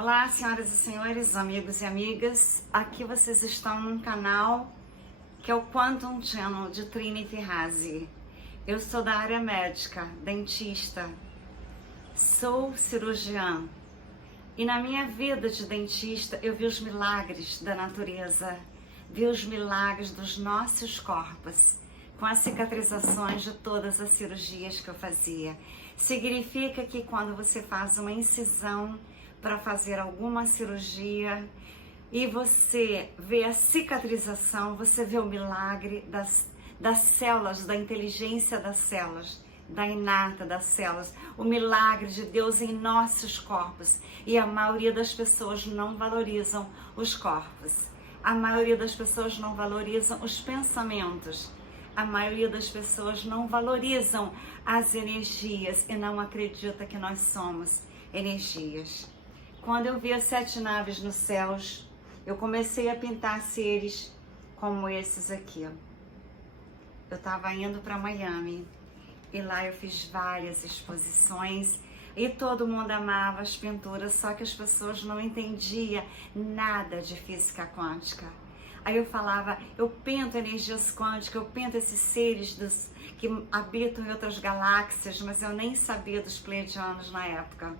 Olá, senhoras e senhores, amigos e amigas. Aqui vocês estão num canal que é o Quantum Channel de Trinity Haase. Eu sou da área médica, dentista, sou cirurgiã. E na minha vida de dentista eu vi os milagres da natureza, vi os milagres dos nossos corpos, com as cicatrizações de todas as cirurgias que eu fazia. Significa que quando você faz uma incisão para fazer alguma cirurgia e você vê a cicatrização, você vê o milagre das células, da inteligência das células, da inata das células, o milagre de Deus em nossos corpos. E a maioria das pessoas não valorizam os corpos. A maioria das pessoas não valorizam os pensamentos. A maioria das pessoas não valorizam as energias e não acredita que nós somos energias. Quando eu vi as 7 naves nos céus, eu comecei a pintar seres como esses aqui. Eu estava indo para Miami e lá eu fiz várias exposições e todo mundo amava as pinturas, só que as pessoas não entendiam nada de física quântica. Aí eu falava, eu pinto energias quânticas, eu pinto esses seres que habitam em outras galáxias, mas eu nem sabia dos pleiadianos na época.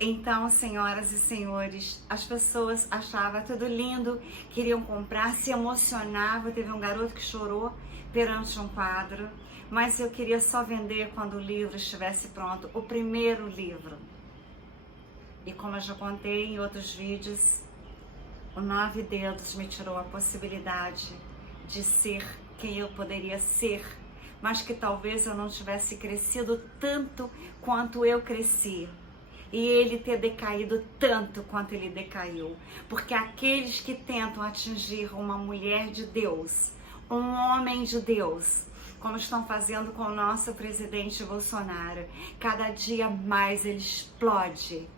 Então, senhoras e senhores, as pessoas achavam tudo lindo, queriam comprar, se emocionavam. Teve um garoto que chorou perante um quadro, mas eu queria só vender quando o livro estivesse pronto, o primeiro livro. E como eu já contei em outros vídeos, o 9 dedos me tirou a possibilidade de ser quem eu poderia ser, mas que talvez eu não tivesse crescido tanto quanto eu cresci. E ele ter decaído tanto quanto ele decaiu. Porque aqueles que tentam atingir uma mulher de Deus, um homem de Deus, como estão fazendo com o nosso presidente Bolsonaro, cada dia mais ele explode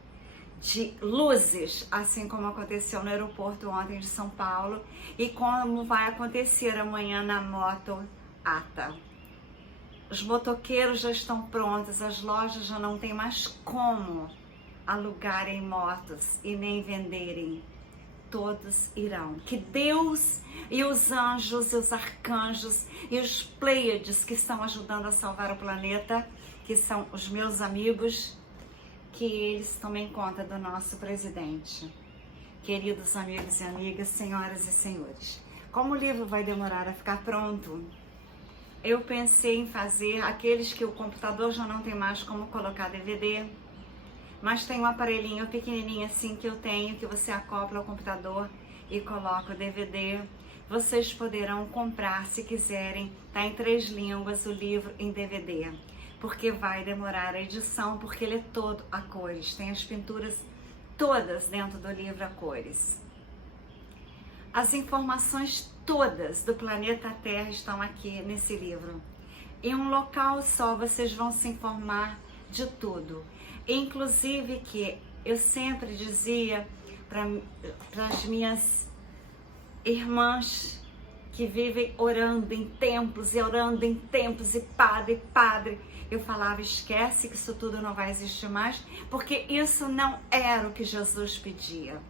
de luzes, assim como aconteceu no aeroporto ontem de São Paulo e como vai acontecer amanhã na Moto Ata. Os motoqueiros já estão prontos, as lojas já não tem mais como alugarem motos e nem venderem. Todos irão. Que Deus e os anjos e os arcanjos e os Pleiades que estão ajudando a salvar o planeta, que são os meus amigos, que eles tomem conta do nosso presidente. Queridos amigos e amigas, senhoras e senhores, como o livro vai demorar a ficar pronto, eu pensei em fazer aqueles que o computador já não tem mais como colocar DVD, mas tem um aparelhinho pequenininho assim que eu tenho, que você acopla ao computador e coloca o DVD. Vocês poderão comprar, se quiserem, tá em 3 línguas o livro em DVD, porque vai demorar a edição, porque ele é todo a cores, tem as pinturas todas dentro do livro a cores. As informações todas do planeta Terra estão aqui nesse livro. Em um local só vocês vão se informar de tudo. Inclusive que eu sempre dizia para as minhas irmãs que vivem orando em templos e padre, eu falava, esquece que isso tudo não vai existir mais, porque isso não era o que Jesus pedia.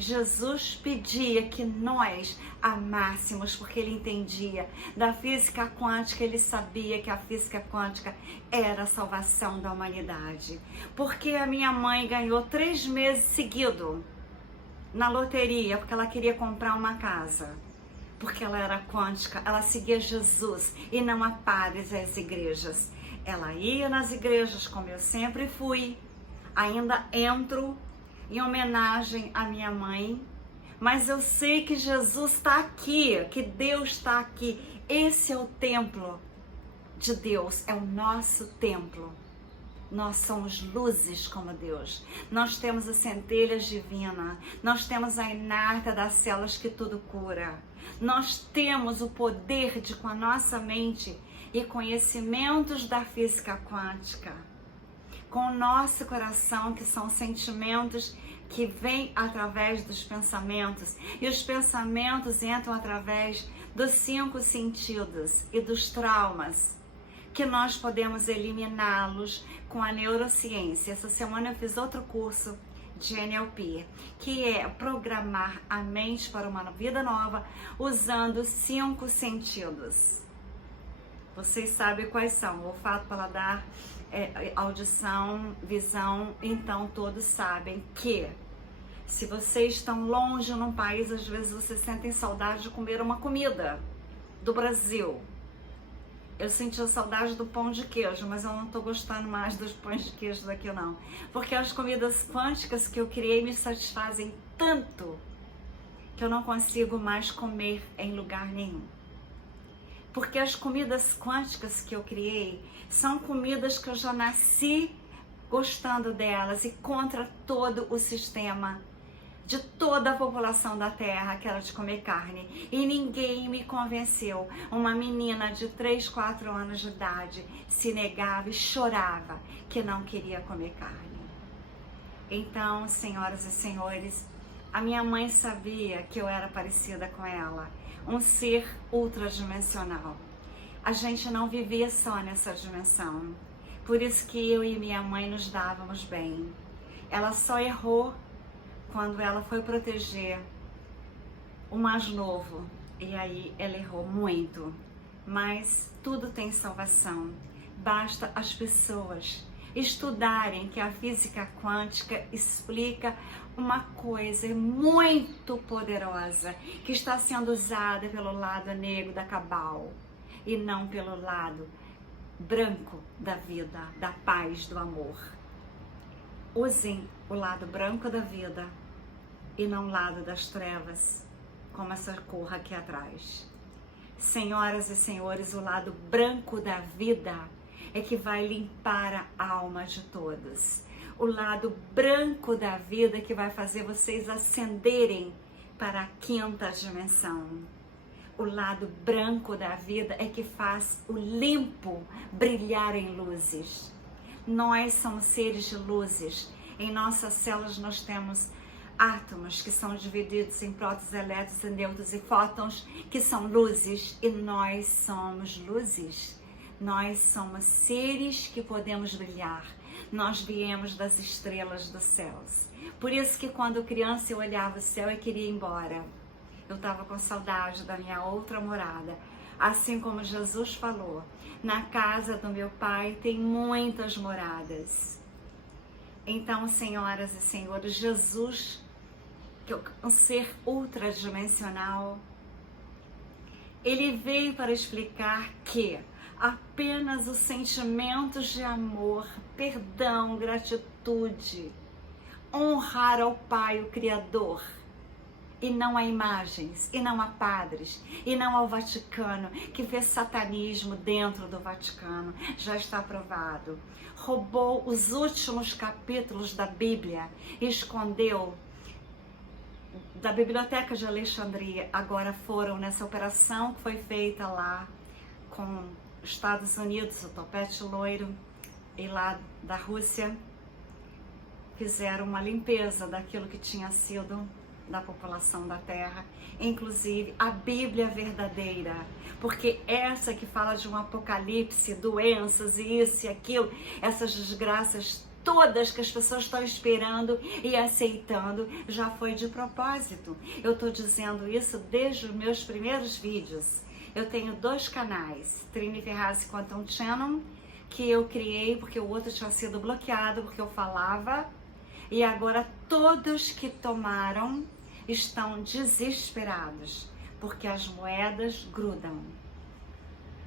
Jesus pedia que nós amássemos, porque ele entendia da física quântica, ele sabia que a física quântica era a salvação da humanidade. Porque a minha mãe ganhou 3 meses seguidos na loteria, porque ela queria comprar uma casa. Porque ela era quântica, ela seguia Jesus e não a padres e as igrejas. Ela ia nas igrejas, como eu sempre fui, ainda entro em homenagem à minha mãe, mas eu sei que Jesus está aqui, que Deus está aqui. Esse é o templo de Deus, é o nosso templo. Nós somos luzes como Deus. Nós temos a centelha divina, nós temos a inata das células que tudo cura. Nós temos o poder de, com a nossa mente e conhecimentos da física quântica, com o nosso coração, que são sentimentos que vêm através dos pensamentos, e os pensamentos entram através dos 5 sentidos e dos traumas, que nós podemos eliminá-los com a neurociência. Essa semana eu fiz outro curso de NLP, que é programar a mente para uma vida nova usando 5 sentidos. Vocês sabem quais são: olfato, paladar, audição, visão. Então todos sabem que se vocês estão longe num país, às vezes vocês sentem saudade de comer uma comida do Brasil. Eu senti a saudade do pão de queijo, mas eu não estou gostando mais dos pães de queijo daqui não. Porque as comidas quânticas que eu criei me satisfazem tanto que eu não consigo mais comer em lugar nenhum. Porque as comidas quânticas que eu criei são comidas que eu já nasci gostando delas e contra todo o sistema de toda a população da Terra, que era de comer carne. E ninguém me convenceu. Uma menina de 3, 4 anos de idade se negava e chorava que não queria comer carne. Então, senhoras e senhores, a minha mãe sabia que eu era parecida com ela, um ser ultradimensional. A gente não vivia só nessa dimensão. Por isso que eu e minha mãe nos dávamos bem. Ela só errou quando ela foi proteger o mais novo, e aí ela errou muito, mas tudo tem salvação. Basta as pessoas estudarem que a física quântica explica uma coisa muito poderosa que está sendo usada pelo lado negro da Cabal e não pelo lado branco da vida, da paz, do amor. Usem o lado branco da vida e não o lado das trevas, como essa cor aqui atrás. Senhoras e senhores, o lado branco da vida é que vai limpar a alma de todos. O lado branco da vida é que vai fazer vocês ascenderem para a 5ª dimensão. O lado branco da vida é que faz o limpo brilhar em luzes. Nós somos seres de luzes. Em nossas células nós temos átomos que são divididos em prótons, elétrons, nêutrons e fótons, que são luzes, e nós somos luzes. Nós somos seres que podemos brilhar. Nós viemos das estrelas dos céus. Por isso que quando criança eu olhava o céu e queria ir embora. Eu estava com saudade da minha outra morada. Assim como Jesus falou, na casa do meu pai tem muitas moradas. Então, senhoras e senhores, Jesus, que é um ser ultradimensional, ele veio para explicar que apenas os sentimentos de amor, perdão, gratitude, honrar ao Pai, o Criador, e não a imagens, e não a padres, e não ao Vaticano, que fez satanismo dentro do Vaticano, já está provado. Roubou os últimos capítulos da Bíblia, escondeu da Biblioteca de Alexandria. Agora foram nessa operação que foi feita lá com Estados Unidos, o topete loiro, e lá da Rússia, fizeram uma limpeza daquilo que tinha sido da população da Terra, inclusive a Bíblia verdadeira, porque essa que fala de um apocalipse, doenças e isso e aquilo, essas desgraças todas que as pessoas estão esperando e aceitando, já foi de propósito. Eu estou dizendo isso desde os meus primeiros vídeos. Eu tenho 2 canais, Trini Ferraz e Quantum Channel, que eu criei porque o outro tinha sido bloqueado, porque eu falava, e agora todos que tomaram estão desesperados, porque as moedas grudam.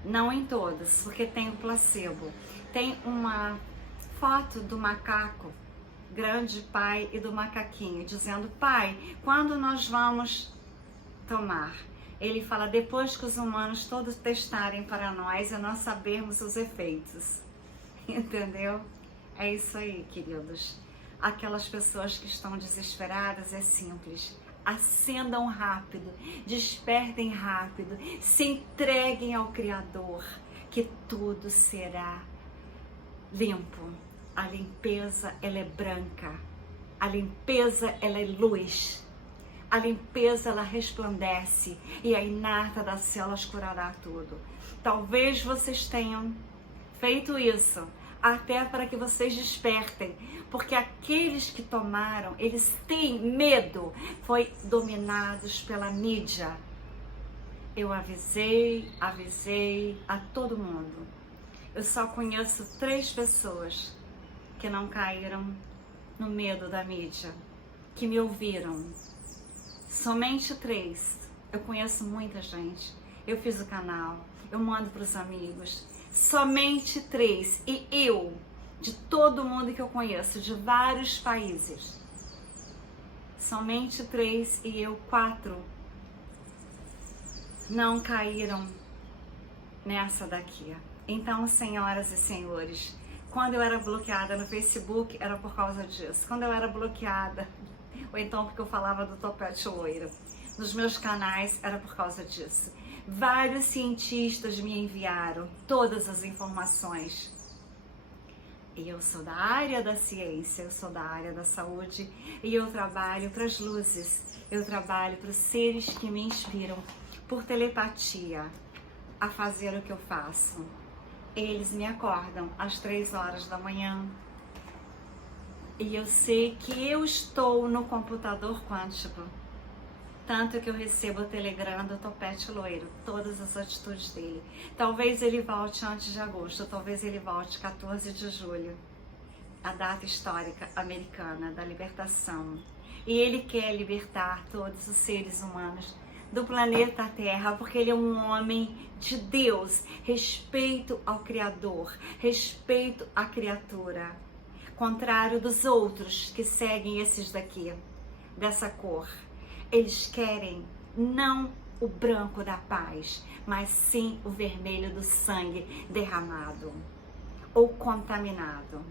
Não em todas, porque tem o placebo. Tem uma foto do macaco, grande pai, e do macaquinho, dizendo: pai, quando nós vamos tomar? Ele fala: depois que os humanos todos testarem para nós e nós sabermos os efeitos. Entendeu? É isso aí, queridos. Aquelas pessoas que estão desesperadas, é simples. Acendam rápido, despertem rápido, se entreguem ao Criador, que tudo será limpo. A limpeza, ela é branca. A limpeza, ela é luz. A limpeza, ela resplandece, e a inata das células curará tudo. Talvez vocês tenham feito isso até para que vocês despertem, porque aqueles que tomaram, eles têm medo, foi dominados pela mídia. Eu avisei a todo mundo. Eu só conheço 3 pessoas que não caíram no medo da mídia, que me ouviram. Somente 3. Eu conheço muita gente. Eu fiz o canal, eu mando para os amigos. Somente 3. E eu, de todo mundo que eu conheço, de vários países, somente 3 e eu 4 não caíram nessa daqui. Então, senhoras e senhores, quando eu era bloqueada no Facebook, era por causa disso. Quando eu era bloqueada, ou então porque eu falava do topete loiro, nos meus canais, era por causa disso. Vários cientistas me enviaram todas as informações. E eu sou da área da ciência, eu sou da área da saúde e eu trabalho para as luzes, eu trabalho para os seres que me inspiram por telepatia a fazer o que eu faço. Eles me acordam às 3 horas da manhã e eu sei que eu estou no computador quântico. Tanto que eu recebo o telegrama do topete loiro, todas as atitudes dele. Talvez ele volte antes de agosto, talvez ele volte 14 de julho, a data histórica americana da libertação. E ele quer libertar todos os seres humanos do planeta Terra, porque ele é um homem de Deus. Respeito ao Criador, respeito à criatura. Contrário dos outros que seguem esses daqui, dessa cor. Eles querem não o branco da paz, mas sim o vermelho do sangue derramado ou contaminado.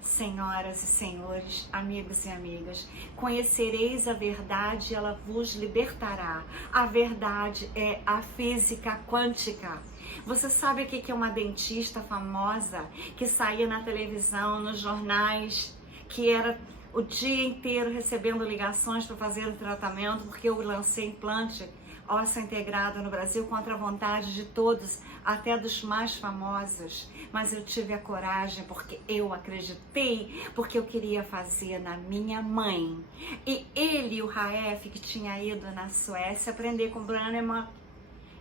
Senhoras e senhores, amigos e amigas, conhecereis a verdade e ela vos libertará. A verdade é a física quântica. Você sabe o que é uma dentista famosa que saía na televisão, nos jornais, que era o dia inteiro recebendo ligações para fazer o tratamento, porque eu lancei implante ósseo integrado no Brasil contra a vontade de todos, até dos mais famosos. Mas eu tive a coragem porque eu acreditei, porque eu queria fazer na minha mãe. E ele, o Raef, que tinha ido na Suécia aprender com Branneman,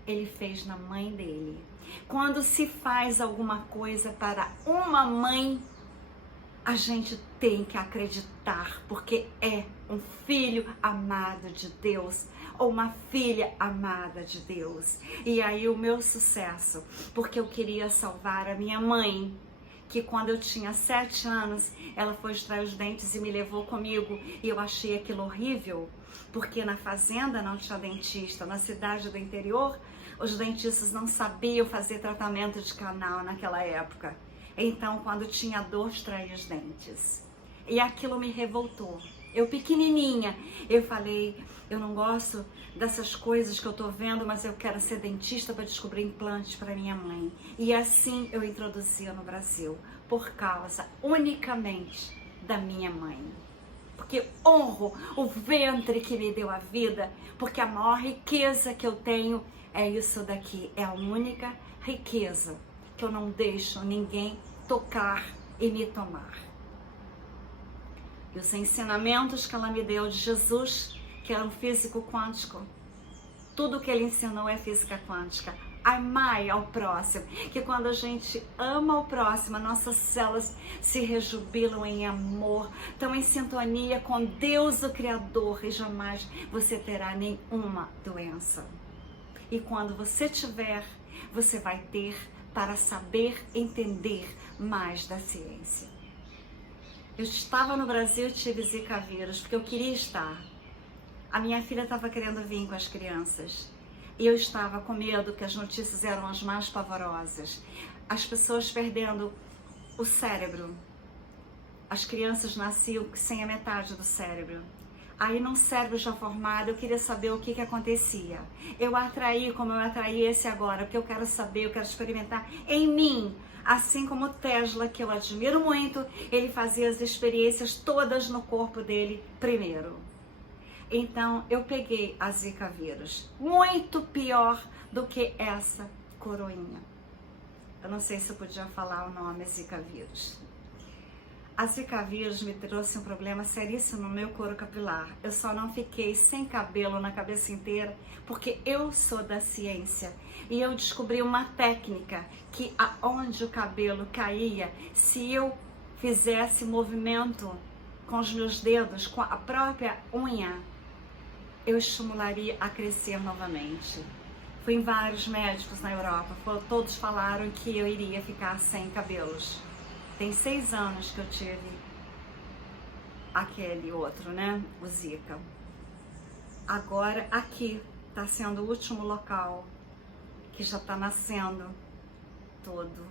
ele fez na mãe dele. Quando se faz alguma coisa para uma mãe, a gente tem que acreditar, porque é um filho amado de Deus, ou uma filha amada de Deus. E aí o meu sucesso, porque eu queria salvar a minha mãe, que quando eu tinha 7 anos, ela foi extrair os dentes e me levou comigo, e eu achei aquilo horrível, porque na fazenda não tinha dentista, na cidade do interior, os dentistas não sabiam fazer tratamento de canal naquela época. Então, quando tinha dor, extraía os dentes. E aquilo me revoltou. Eu pequenininha, eu falei, eu não gosto dessas coisas que eu tô vendo, mas eu quero ser dentista para descobrir implantes para minha mãe. E assim eu introduzia no Brasil, por causa unicamente da minha mãe. Porque honro o ventre que me deu a vida, porque a maior riqueza que eu tenho é isso daqui, é a única riqueza que eu não deixo ninguém tocar e me tomar. E os ensinamentos que ela me deu de Jesus, que era um físico quântico, tudo que ele ensinou é física quântica. Amai ao próximo, que quando a gente ama o próximo, nossas células se rejubilam em amor, estão em sintonia com Deus, o Criador, e jamais você terá nenhuma doença. E quando você tiver, você vai ter para saber entender mais da ciência. Eu estava no Brasil e tive Zika vírus, porque eu queria estar. A minha filha estava querendo vir com as crianças. E eu estava com medo, que as notícias eram as mais pavorosas. As pessoas perdendo o cérebro. As crianças nasciam sem a metade do cérebro. Aí, num cérebro já formado, eu queria saber o que acontecia. Eu atraí como eu atraí esse agora, porque eu quero saber, eu quero experimentar em mim. Assim como o Tesla, que eu admiro muito, ele fazia as experiências todas no corpo dele primeiro. Então, eu peguei a Zika vírus, muito pior do que essa coroinha. Eu não sei se eu podia falar o nome Zika vírus. A Zika vírus me trouxe um problema seríssimo no meu couro capilar. Eu só não fiquei sem cabelo na cabeça inteira porque eu sou da ciência e eu descobri uma técnica que aonde o cabelo caía, se eu fizesse movimento com os meus dedos, com a própria unha, eu estimularia a crescer novamente. Fui em vários médicos na Europa, todos falaram que eu iria ficar sem cabelos. Tem 6 anos que eu tive aquele outro, né? O Zika. Agora aqui tá sendo o último local que já tá nascendo todo.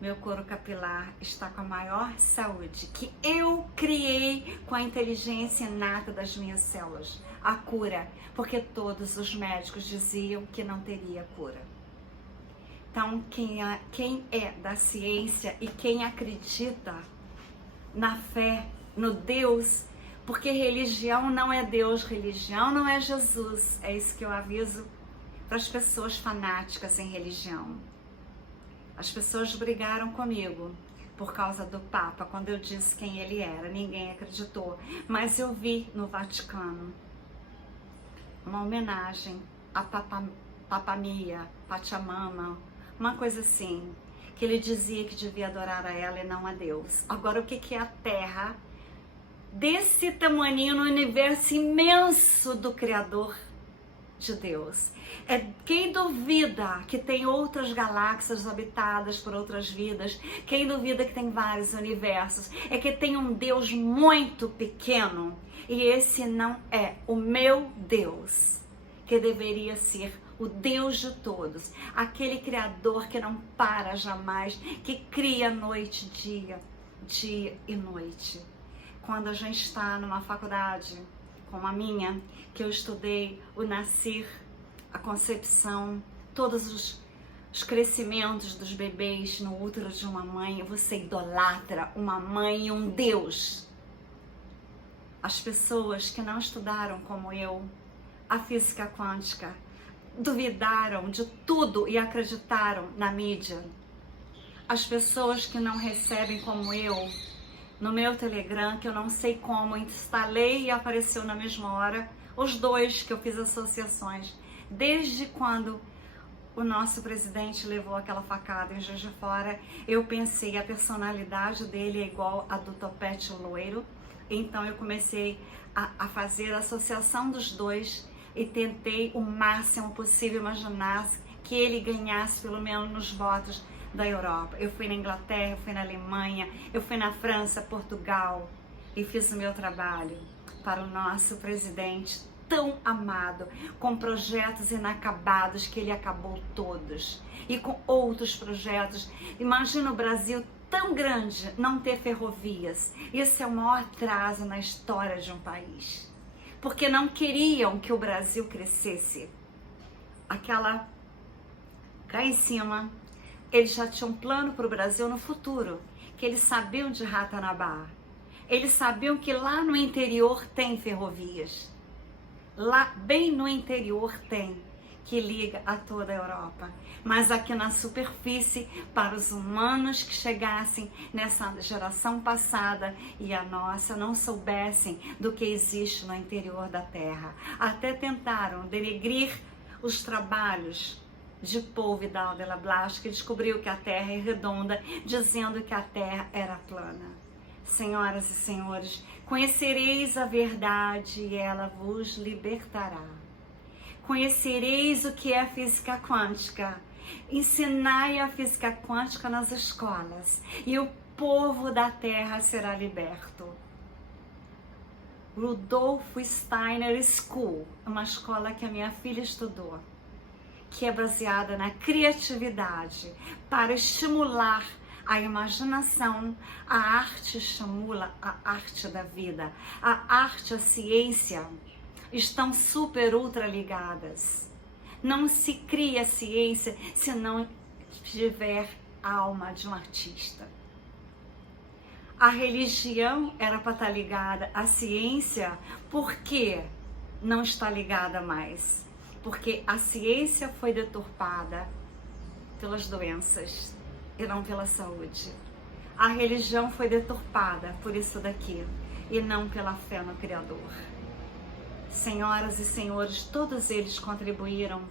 Meu couro capilar está com a maior saúde que eu criei com a inteligência inata das minhas células. A cura, porque todos os médicos diziam que não teria cura. Então, quem é da ciência e quem acredita na fé, no Deus, porque religião não é Deus, religião não é Jesus. É isso que eu aviso para as pessoas fanáticas em religião. As pessoas brigaram comigo por causa do Papa, quando eu disse quem ele era. Ninguém acreditou, mas eu vi no Vaticano uma homenagem a Papamia, Pachamama, uma coisa assim, que ele dizia que devia adorar a ela e não a Deus. Agora, o que é a Terra desse tamanho no universo imenso do Criador de Deus? Quem duvida que tem outras galáxias habitadas por outras vidas, quem duvida que tem vários universos, é que tem um Deus muito pequeno, e esse não é o meu Deus, que deveria ser o Deus de todos, aquele Criador que não para jamais, que cria noite e dia e noite. Quando a gente está numa faculdade, como a minha, que eu estudei o nascer, a concepção, todos os crescimentos dos bebês no útero de uma mãe, você idolatra uma mãe e um Deus. As pessoas que não estudaram como eu, a física quântica, duvidaram de tudo e acreditaram na mídia. As pessoas que não recebem como eu, no meu Telegram, que eu não sei como, instalei e apareceu na mesma hora, os dois que eu fiz associações, desde quando o nosso presidente levou aquela facada em Juiz de Fora, eu pensei, a personalidade dele é igual a do topete loiro, então eu comecei a fazer a associação dos dois e tentei o máximo possível imaginar que ele ganhasse pelo menos nos votos da Europa. Eu fui na Inglaterra, eu fui na Alemanha, eu fui na França, Portugal e fiz o meu trabalho para o nosso presidente tão amado, com projetos inacabados que ele acabou todos e com outros projetos. Imagina o Brasil tão grande não ter ferrovias. Esse é o maior atraso na história de um país, porque não queriam que o Brasil crescesse. Cá em cima, eles já tinham um plano para o Brasil no futuro, que eles sabiam de Ratanabá. Eles sabiam que lá no interior tem ferrovias. Lá, bem no interior tem, que liga a toda a Europa. Mas aqui na superfície, para os humanos que chegassem nessa geração passada e a nossa não soubessem do que existe no interior da Terra. Até tentaram denegrir os trabalhos de Paul Vidal de la Blache, que descobriu que a Terra é redonda, dizendo que a Terra era plana. Senhoras e senhores, conhecereis a verdade e ela vos libertará. Conhecereis o que é física quântica. Ensinai a física quântica nas escolas e o povo da Terra será liberto. Rudolf Steiner School, uma escola que a minha filha estudou, que é baseada na criatividade para estimular a imaginação. A arte estimula a arte da vida, a arte e a ciência estão super ultra ligadas. Não se cria ciência se não tiver a alma de um artista. A religião era para estar ligada à ciência, por que não está ligada mais? Porque a ciência foi deturpada pelas doenças. e não pela saúde. A religião foi deturpada por isso daqui e não pela fé no Criador. Senhoras e senhores, todos eles contribuíram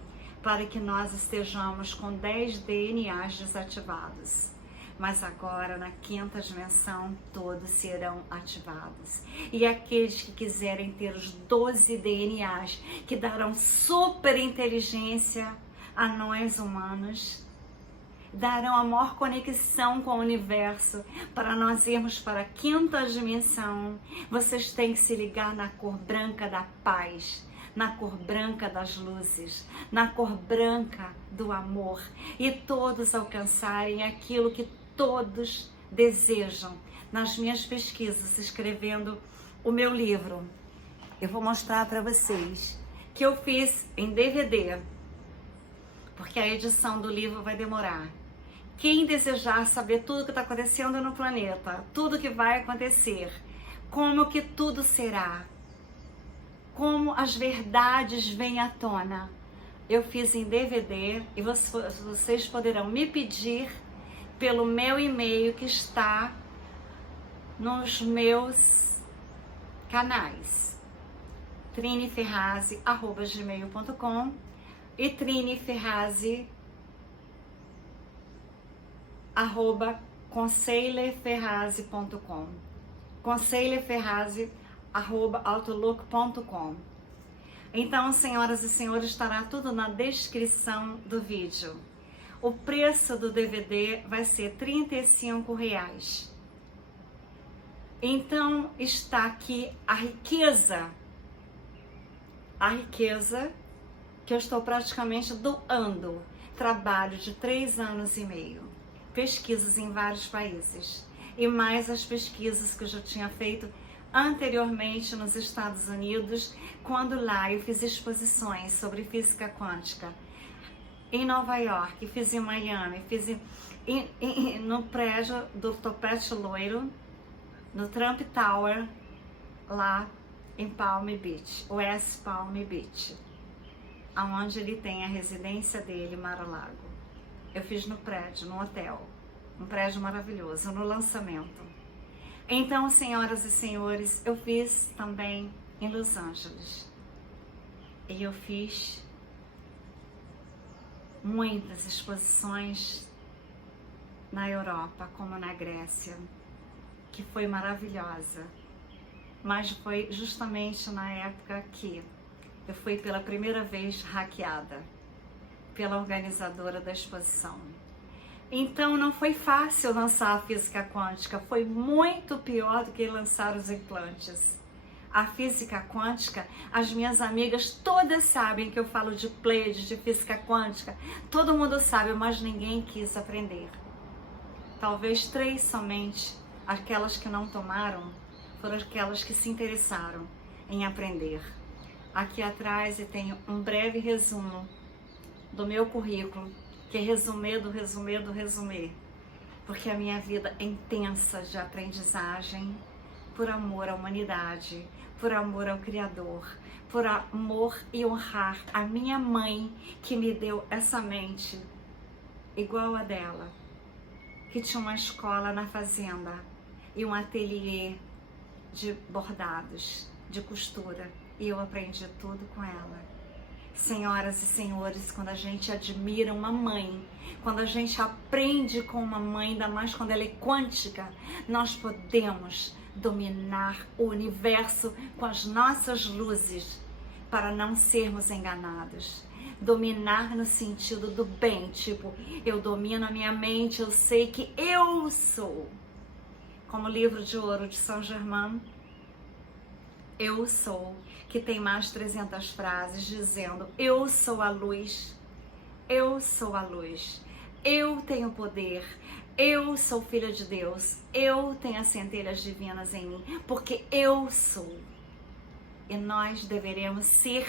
para que nós estejamos com 10 DNAs desativados. Mas agora, na quinta dimensão, todos serão ativados. E aqueles que quiserem ter os 12 DNAs, que darão super inteligência a nós humanos, darão a maior conexão com o universo para nós irmos para a quinta dimensão. Vocês têm que se ligar na cor branca da paz, na cor branca das luzes, na cor branca do amor, e todos alcançarem aquilo que todos desejam. Nas minhas pesquisas, escrevendo o meu livro, eu vou mostrar para vocês que eu fiz em DVD, porque a edição do livro vai demorar. Quem desejar saber tudo que está acontecendo no planeta, tudo que vai acontecer, como que tudo será, como as verdades vêm à tona, eu fiz em DVD e vocês poderão me pedir pelo meu e-mail que está nos meus canais, triniferrazi@gmail.com e triniferrazi@conselheferrazi.com, conselheferrazi@outlook.com. Então, senhoras e senhores, estará tudo na descrição do vídeo. O preço do DVD vai ser R$35. Então, está aqui a riqueza que eu estou praticamente doando. Trabalho de 3 anos e meio, pesquisas em vários países, e mais as pesquisas que eu já tinha feito anteriormente nos Estados Unidos, quando lá eu fiz exposições sobre física quântica. Em Nova York, fiz em Miami, fiz no prédio do Topete Loiro, no Trump Tower, lá em Palm Beach, West Palm Beach, aonde ele tem a residência dele, Mar-a-Lago. Eu fiz no prédio, no hotel, um prédio maravilhoso, no lançamento. Então, senhoras e senhores, eu fiz também em Los Angeles. E eu fiz muitas exposições na Europa, como na Grécia, que foi maravilhosa. Mas foi justamente na época que eu fui pela primeira vez hackeada pela organizadora da exposição. Então não foi fácil lançar a física quântica, foi muito pior do que lançar os implantes. A física quântica, as minhas amigas todas sabem que eu falo de Pleiades, de física quântica, todo mundo sabe, mas ninguém quis aprender. Talvez 3 somente, aquelas que não tomaram, foram aquelas que se interessaram em aprender. Aqui atrás eu tenho um breve resumo do meu currículo, que é resumê do resumê, porque a minha vida é intensa de aprendizagem, por amor à humanidade, por amor ao Criador, por amor e honrar a minha mãe, que me deu essa mente igual a dela, que tinha uma escola na fazenda e um ateliê de bordados, de costura, e eu aprendi tudo com ela. Senhoras e senhores, quando a gente admira uma mãe, quando a gente aprende com uma mãe, ainda mais quando ela é quântica, nós podemos dominar o universo com as nossas luzes para não sermos enganados. Dominar no sentido do bem, tipo, eu domino a minha mente, eu sei que eu sou. Como o livro de ouro de Saint Germain, eu sou, que tem mais de 300 frases dizendo: eu sou a luz, eu sou a luz, eu tenho poder, eu sou filha de Deus, eu tenho as centelhas divinas em mim, porque eu sou. E nós deveremos ser,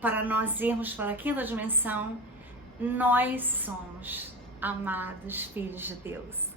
para nós irmos para a quinta dimensão, nós somos amados filhos de Deus.